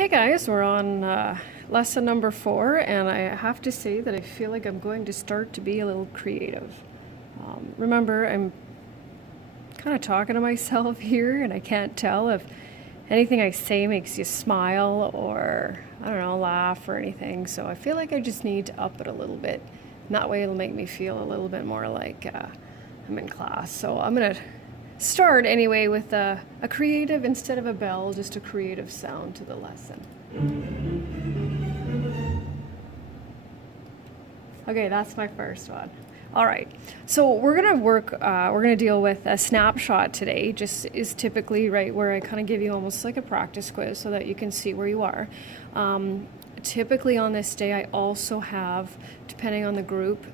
Hey guys, we're on lesson number 4, and I have to say that I feel like I'm going to start to be a little creative. Remember, I'm kind of talking to myself here, and I can't tell if anything I say makes you smile or, I don't know, laugh or anything. So I feel like I just need to up it a little bit. And that way it'll make me feel a little bit more like I'm in class. So I'm going to start anyway with a creative, instead of a bell, just a creative sound to the lesson. Okay, that's my first one. All right, so we're gonna deal with a snapshot today. Just is typically right where I kind of give you almost like a practice quiz so that you can see where you are. Typically on this day, I also have, depending on the group,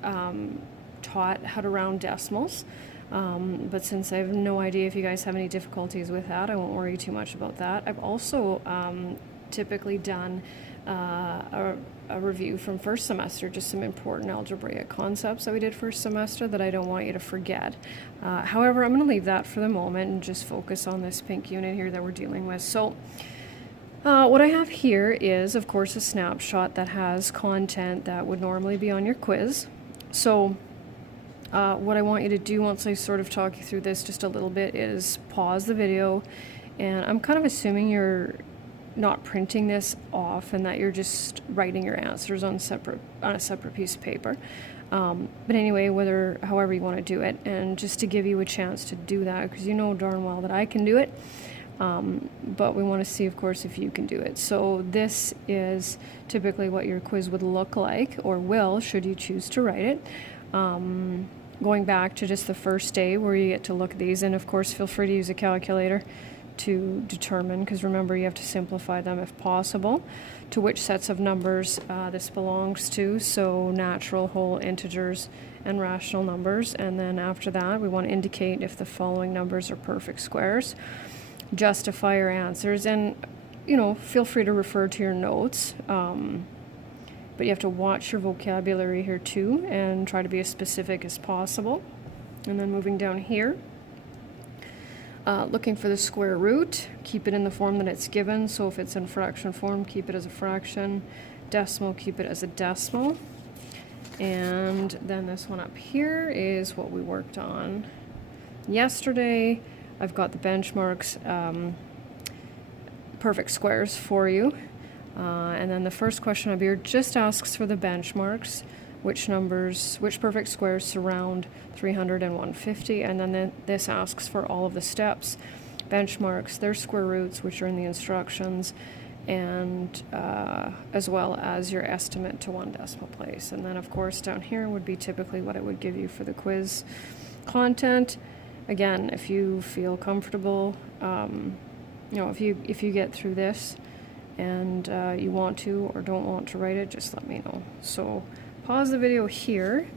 taught how to round decimals. But since I have no idea if you guys have any difficulties with that, I won't worry too much about that. I've also typically done a review from first semester, just some important algebraic concepts that we did first semester that I don't want you to forget. However, I'm going to leave that for the moment and just focus on this pink unit here that we're dealing with. So what I have here is, of course, a snapshot that has content that would normally be on your quiz. So what I want you to do once I sort of talk you through this just a little bit is pause the video, and I'm kind of assuming you're not printing this off and that you're just writing your answers on a separate piece of paper. But anyway, however you want to do it, and just to give you a chance to do that, because you know darn well that I can do it, but we want to see, of course, if you can do it. So this is typically what your quiz would look like, or will, should you choose to write it. Going back to just the first day where you get to look at these, and of course feel free to use a calculator to determine, because remember you have to simplify them if possible, to which sets of numbers this belongs to, so natural, whole, integers, and rational numbers. And then after that we want to indicate if the following numbers are perfect squares, justify your answers, and feel free to refer to your notes, but you have to watch your vocabulary here too and try to be as specific as possible. And then moving down here, looking for the square root, keep it in the form that it's given. So if it's in fraction form, keep it as a fraction. Decimal, keep it as a decimal. And then this one up here is what we worked on yesterday. I've got the benchmarks, perfect squares for you. And then the first question up here just asks for the benchmarks, which perfect squares surround 300 and 150, and then this asks for all of the steps, benchmarks, their square roots, which are in the instructions, and as well as your estimate to one decimal place. And then of course down here would be typically what it would give you for the quiz content. Again, if you feel comfortable, if you get through this and you want to or don't want to write it, just let me know. So pause the video here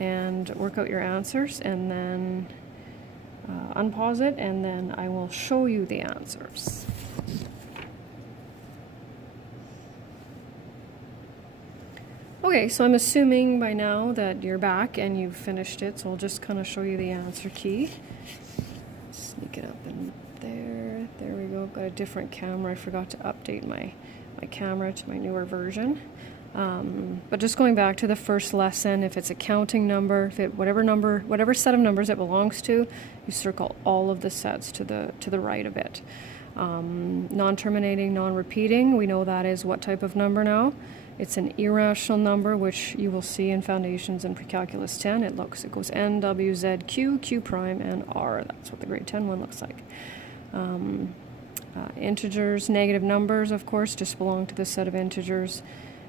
and work out your answers, and then unpause it, and then I will show you the answers. Okay, so I'm assuming by now that you're back and you've finished it, so I'll just kind of show you the answer key. Sneak it up in there. There we go. I've got a different camera. I forgot to update my camera to my newer version. But just going back to the first lesson, if it's a counting number, whatever set of numbers it belongs to, you circle all of the sets to the right of it. Non-terminating, non-repeating, we know that is what type of number now? It's an irrational number, which you will see in Foundations and Pre-Calculus 10. It goes N, W, Z, Q, Q prime, and R. That's what the grade 10 one looks like. Integers, negative numbers, of course, just belong to the set of integers,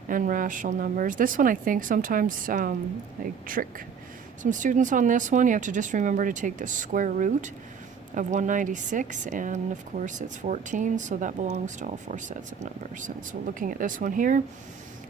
and rational numbers. This one, I think sometimes I trick some students on this one. You have to just remember to take the square root of 196, and of course it's 14, so that belongs to all 4 sets of numbers. And so looking at this one here,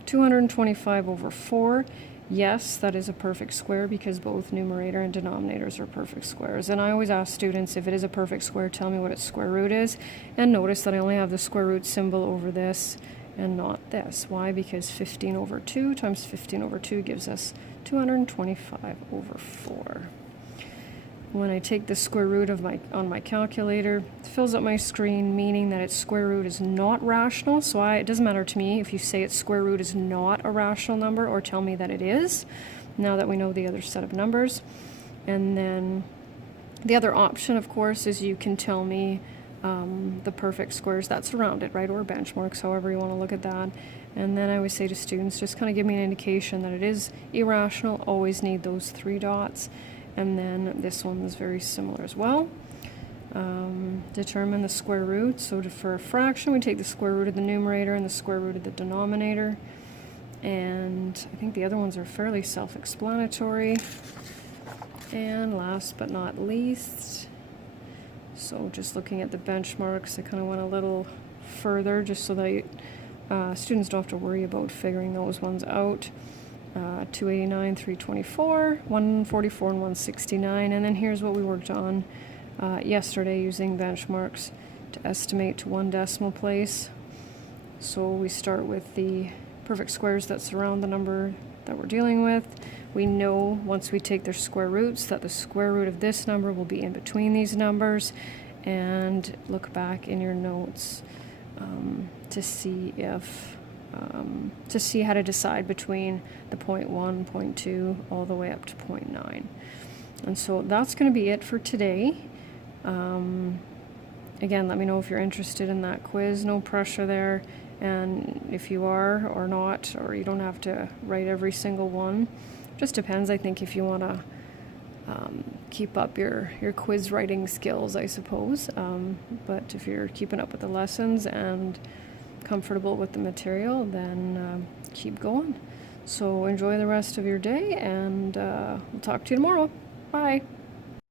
225 over 4, yes, that is a perfect square because both numerator and denominators are perfect squares. And I always ask students, if it is a perfect square, tell me what its square root is. And notice that I only have the square root symbol over this and not this. Why? Because 15 over 2 times 15 over 2 gives us 225 over 4. when I take the square root of on my calculator, it fills up my screen, meaning that its square root is not rational. So it doesn't matter to me if you say its square root is not a rational number or tell me that it is, now that we know the other set of numbers. And then the other option, of course, is you can tell me the perfect squares that surround it, right, or benchmarks, however you want to look at that. And then I always say to students, just kind of give me an indication that it is irrational. Always need those 3 dots. And then this one is very similar as well. Determine the square root. So for a fraction, we take the square root of the numerator and the square root of the denominator. And I think the other ones are fairly self-explanatory. And last but not least, so just looking at the benchmarks, I kind of went a little further just so that students don't have to worry about figuring those ones out. 289, 324, 144, and 169. And then here's what we worked on yesterday using benchmarks to estimate to 1 decimal place. So we start with the perfect squares that surround the number that we're dealing with. We know once we take their square roots that the square root of this number will be in between these numbers. And look back in your notes to see how to decide between the 0.1, 0.2, all the way up to 0.9. And so that's going to be it for today. Again, let me know if you're interested in that quiz. No pressure there. And if you are or not, or you don't have to write every single one. Just depends, I think, if you want to keep up your quiz writing skills, I suppose. But if you're keeping up with the lessons and comfortable with the material, then keep going. So enjoy the rest of your day, and we'll talk to you tomorrow. Bye.